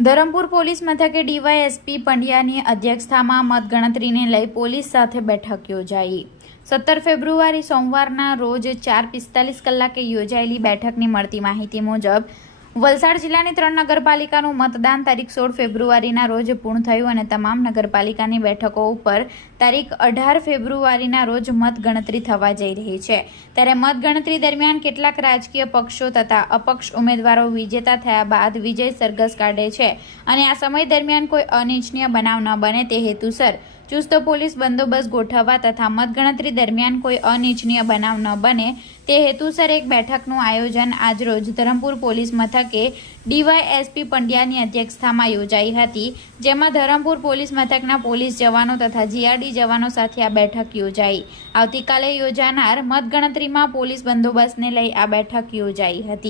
Dharampur police મથકે DYSP પંડ્યાની અધ્યક્ષતામાં મતગણતરીને લઈ પોલીસ સાથે બેઠક યોજાઈ. સત્તર ફેબ્રુઆરી સોમવારના રોજ ચાર પિસ્તાલીસ કલાકે યોજાયેલી બેઠકની મળતી માહિતી મુજબ વલસાડ જિલ્લાની ત્રણ નગરપાલિકાનું મતદાન તારીખ સોળ ફેબ્રુઆરીના રોજ પૂર્ણ થયું અને તમામ નગરપાલિકાની બેઠકો ઉપર તારીખ અઢાર ફેબ્રુઆરીના રોજ મતગણતરી થવા જઈ રહી છે. ત્યારે મતગણતરી દરમિયાન કેટલાક રાજકીય પક્ષો તથા અપક્ષ ઉમેદવારો વિજેતા થયા બાદ વિજય સરઘસ કાઢે છે. અને આ સમય દરમિયાન કોઈ અનિચ્છનીય બનાવ ન બને તે હેતુસર ચુસ્ત પોલીસ બંદોબસ્ત ગોઠવવા તથા મતગણતરી દરમિયાન કોઈ અનિચ્છનીય બનાવ ન બને, તે હેતુસર એક બેઠકનું આયોજન આજરોજ ધરમપુર પોલીસ મથકે ડીવાયએસપી પંડ્યાની અધ્યક્ષતામાં યોજાઈ હતી, જેમાં ધરમપુર પોલીસ મથકના પોલીસ જવાનો તથા જીઆરડી જવાનો સાથે આ બેઠક યોજાઈ. આવતીકાલે યોજાનાર મતગણતરીમાં પોલીસ બંદોબસ્તને લઈ આ બેઠક યોજાઈ હતી.